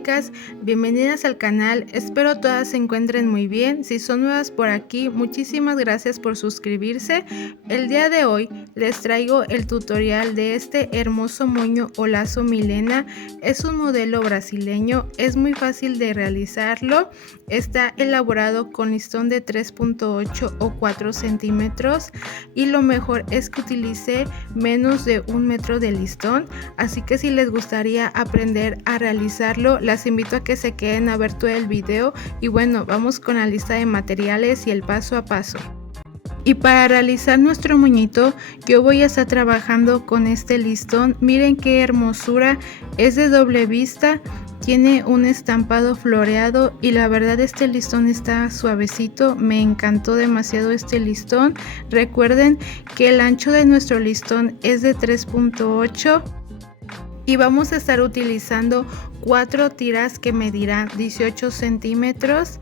chicas, bienvenidas al canal, espero todas se encuentren muy bien. Si son nuevas por aquí, muchísimas gracias por suscribirse. El día de hoy les traigo el tutorial de este hermoso moño o lazo Milena. Es un modelo brasileño, es muy fácil de realizarlo, está elaborado con listón de 3.8 o 4 centímetros y lo mejor es que utilicé menos de 1 metro de listón, así que si les gustaría aprender a realizarlo, las invito a que se queden a ver todo el video. Y bueno, vamos con la lista de materiales y el paso a paso. Y para realizar nuestro moñito, yo voy a estar trabajando con este listón. Miren qué hermosura, es de doble vista, tiene un estampado floreado y la verdad este listón está suavecito, me encantó demasiado este listón. Recuerden que el ancho de nuestro listón es de 3.8 y vamos a estar utilizando 4 tiras que medirán 18 centímetros.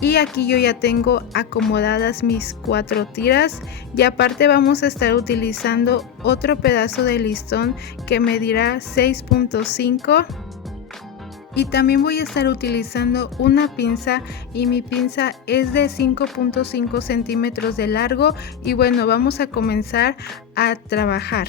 Y aquí yo ya tengo acomodadas mis 4 tiras y aparte vamos a estar utilizando otro pedazo de listón que medirá 6.5. Y también voy a estar utilizando una pinza y mi pinza es de 5.5 centímetros de largo. Y bueno, vamos a comenzar a trabajar.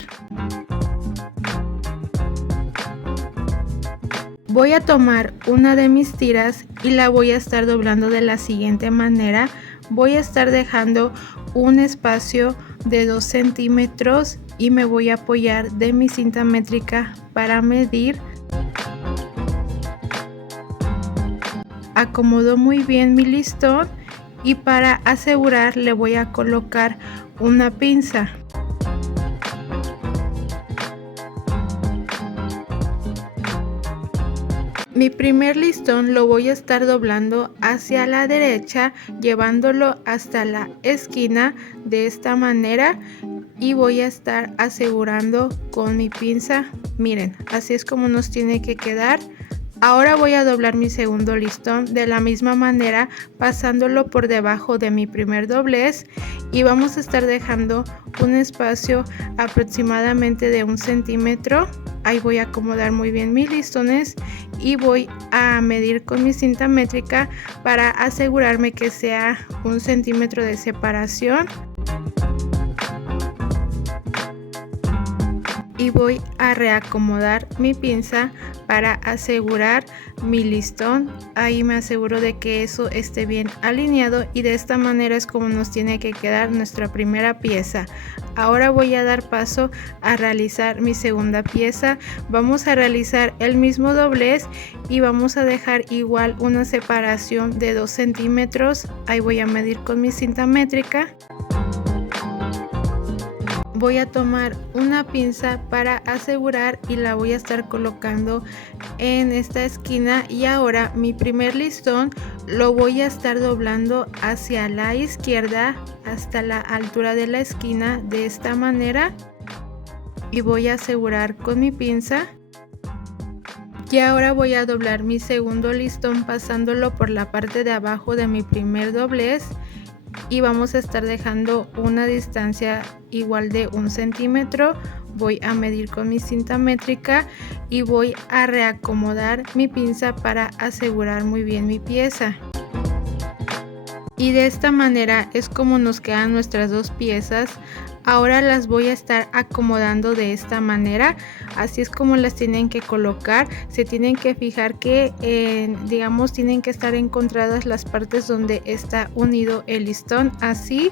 Voy a tomar una de mis tiras y la voy a estar doblando de la siguiente manera. Voy a estar dejando un espacio de 2 centímetros y me voy a apoyar de mi cinta métrica para medir. Acomodo muy bien mi listón y para asegurar le voy a colocar una pinza. Mi primer listón lo voy a estar doblando hacia la derecha, llevándolo hasta la esquina de esta manera y voy a estar asegurando con mi pinza. Miren, así es como nos tiene que quedar. Ahora voy a doblar mi segundo listón de la misma manera, pasándolo por debajo de mi primer doblez y vamos a estar dejando un espacio aproximadamente de 1 centímetro. Ahí voy a acomodar muy bien mis listones y voy a medir con mi cinta métrica para asegurarme que sea 1 centímetro de separación. Y voy a reacomodar mi pinza para asegurar mi listón. Ahí me aseguro de que eso esté bien alineado y de esta manera es como nos tiene que quedar nuestra primera pieza. Ahora voy a dar paso a realizar mi segunda pieza. Vamos a realizar el mismo doblez y vamos a dejar igual una separación de 2 centímetros. Ahí voy a medir con mi cinta métrica. Voy a tomar una pinza para asegurar y la voy a estar colocando en esta esquina y ahora mi primer listón lo voy a estar doblando hacia la izquierda hasta la altura de la esquina de esta manera y voy a asegurar con mi pinza. Y ahora voy a doblar mi segundo listón pasándolo por la parte de abajo de mi primer doblez y vamos a estar dejando una distancia igual de 1 centímetro. Voy a medir con mi cinta métrica y voy a reacomodar mi pinza para asegurar muy bien mi pieza. Y de esta manera es como nos quedan nuestras dos piezas. Ahora las voy a estar acomodando de esta manera, así es como las tienen que colocar. Se tienen que fijar que digamos tienen que estar encontradas las partes donde está unido el listón, así.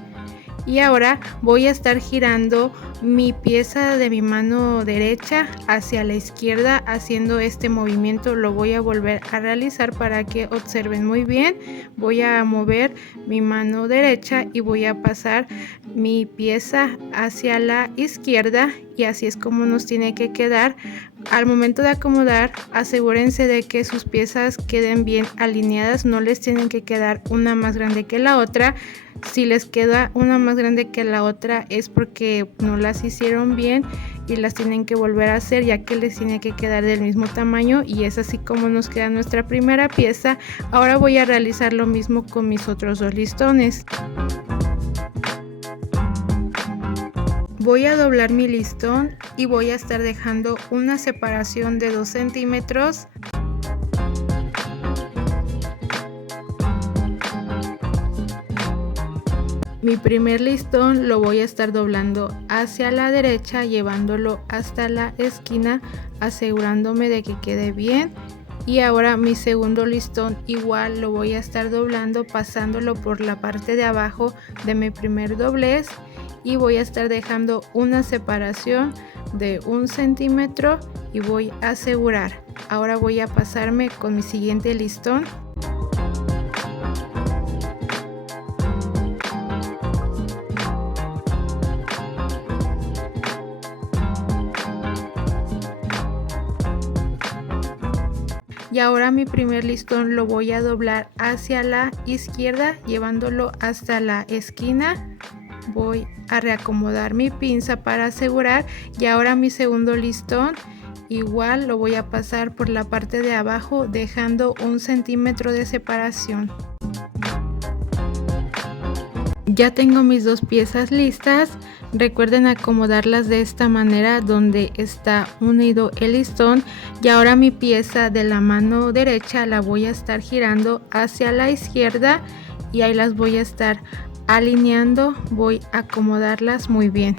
Y ahora voy a estar girando mi pieza de mi mano derecha hacia la izquierda haciendo este movimiento. Lo voy a volver a realizar para que observen muy bien. Voy a mover mi mano derecha y voy a pasar mi pieza hacia la izquierda y así es como nos tiene que quedar. Al momento de acomodar, asegúrense de que sus piezas queden bien alineadas, no les tienen que quedar una más grande que la otra. Si les queda una más grande que la otra es porque no las hicieron bien y las tienen que volver a hacer, ya que les tiene que quedar del mismo tamaño y es así como nos queda nuestra primera pieza. Ahora voy a realizar lo mismo con mis otros dos listones. Voy a doblar mi listón y voy a estar dejando una separación de 2 centímetros. Mi primer listón lo voy a estar doblando hacia la derecha, llevándolo hasta la esquina, asegurándome de que quede bien. Y ahora mi segundo listón igual lo voy a estar doblando, pasándolo por la parte de abajo de mi primer doblez, y voy a estar dejando una separación de 1 centímetro y voy a asegurar. Ahora voy a pasarme con mi siguiente listón. Y ahora mi primer listón lo voy a doblar hacia la izquierda, llevándolo hasta la esquina. Voy a reacomodar mi pinza para asegurar. Y ahora mi segundo listón igual lo voy a pasar por la parte de abajo, dejando 1 centímetro de separación. Ya tengo mis 2 piezas listas. Recuerden acomodarlas de esta manera, donde está unido el listón. Y ahora mi pieza de la mano derecha la voy a estar girando hacia la izquierda y ahí las voy a estar alineando. Voy a acomodarlas muy bien.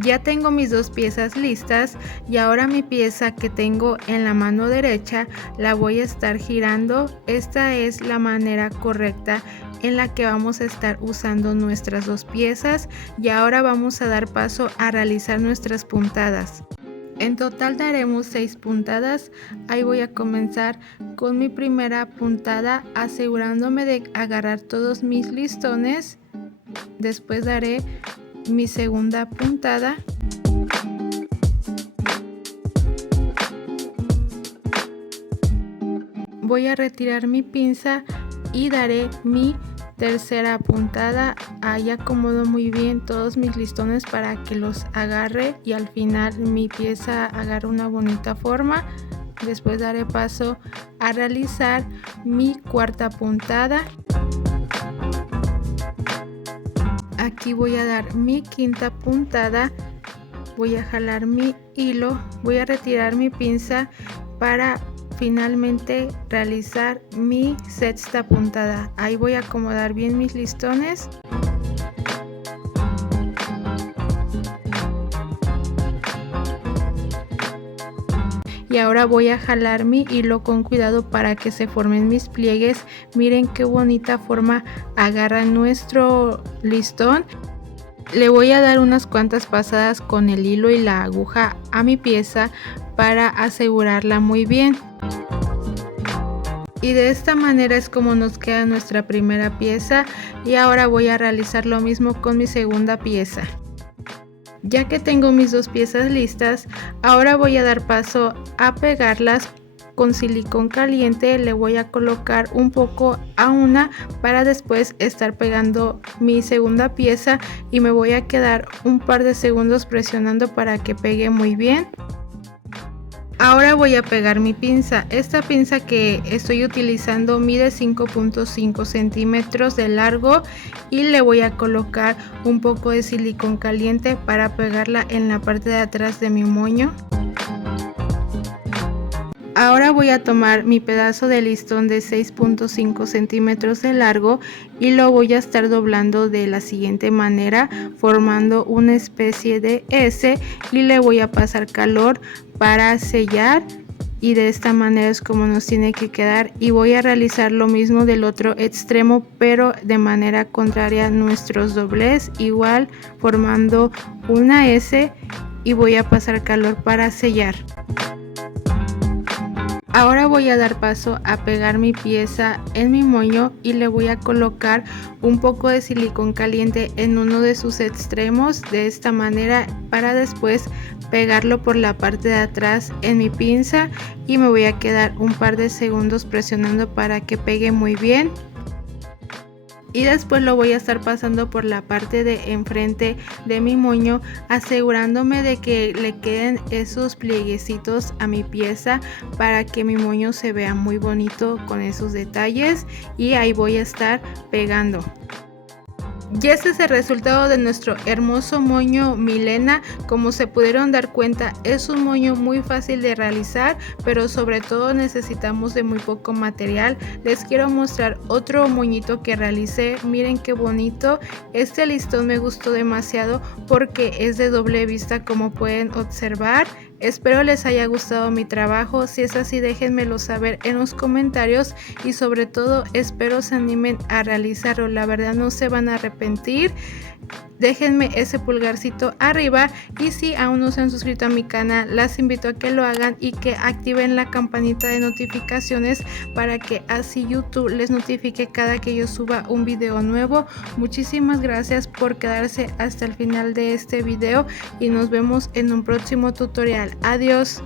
Ya tengo mis 2 piezas listas y ahora mi pieza que tengo en la mano derecha la voy a estar girando. Esta es la manera correcta en la que vamos a estar usando nuestras 2 piezas, y ahora vamos a dar paso a realizar nuestras puntadas. En total daremos 6 puntadas. Ahí voy a comenzar con mi primera puntada, asegurándome de agarrar todos mis listones. Después daré mi segunda puntada. Voy a retirar mi pinza y daré mi tercera puntada. Ahí acomodo muy bien todos mis listones para que los agarre y al final mi pieza agarre una bonita forma. Después daré paso a realizar mi cuarta puntada. Aquí voy a dar mi quinta puntada. Voy a jalar mi hilo, voy a retirar mi pinza para finalmente realizar mi sexta puntada. Ahí voy a acomodar bien mis listones. Y ahora voy a jalar mi hilo con cuidado para que se formen mis pliegues. Miren qué bonita forma agarra nuestro listón. Le voy a dar unas cuantas pasadas con el hilo y la aguja a mi pieza para asegurarla muy bien. Y de esta manera es como nos queda nuestra primera pieza, y ahora voy a realizar lo mismo con mi segunda pieza. Ya que tengo mis 2 piezas listas, ahora voy a dar paso a pegarlas con silicón caliente. Le voy a colocar un poco a una para después estar pegando mi segunda pieza, y me voy a quedar un par de segundos presionando para que pegue muy bien. Ahora voy a pegar mi pinza. Esta pinza que estoy utilizando mide 5.5 centímetros de largo y le voy a colocar un poco de silicón caliente para pegarla en la parte de atrás de mi moño. Ahora voy a tomar mi pedazo de listón de 6.5 centímetros de largo y lo voy a estar doblando de la siguiente manera, formando una especie de S, y le voy a pasar calor para sellar, y de esta manera es como nos tiene que quedar. Y voy a realizar lo mismo del otro extremo, pero de manera contraria a nuestros doblez, igual formando una S, y voy a pasar calor para sellar. Ahora voy a dar paso a pegar mi pieza en mi moño y le voy a colocar un poco de silicón caliente en uno de sus extremos, de esta manera, para después pegarlo por la parte de atrás en mi pinza, y me voy a quedar un par de segundos presionando para que pegue muy bien. Y después lo voy a estar pasando por la parte de enfrente de mi moño, asegurándome de que le queden esos plieguecitos a mi pieza para que mi moño se vea muy bonito con esos detalles, y ahí voy a estar pegando. Y este es el resultado de nuestro hermoso moño Milena. Como se pudieron dar cuenta, es un moño muy fácil de realizar, pero sobre todo necesitamos de muy poco material. Les quiero mostrar otro moñito que realicé. Miren qué bonito. Este listón me gustó demasiado porque es de doble vista, como pueden observar. Espero les haya gustado mi trabajo. Si es así, déjenmelo saber en los comentarios y sobre todo espero se animen a realizarlo. La verdad no se van a arrepentir. Déjenme ese pulgarcito arriba y si aún no se han suscrito a mi canal, las invito a que lo hagan y que activen la campanita de notificaciones para que así YouTube les notifique cada que yo suba un video nuevo. Muchísimas gracias por quedarse hasta el final de este video y nos vemos en un próximo tutorial. Adiós.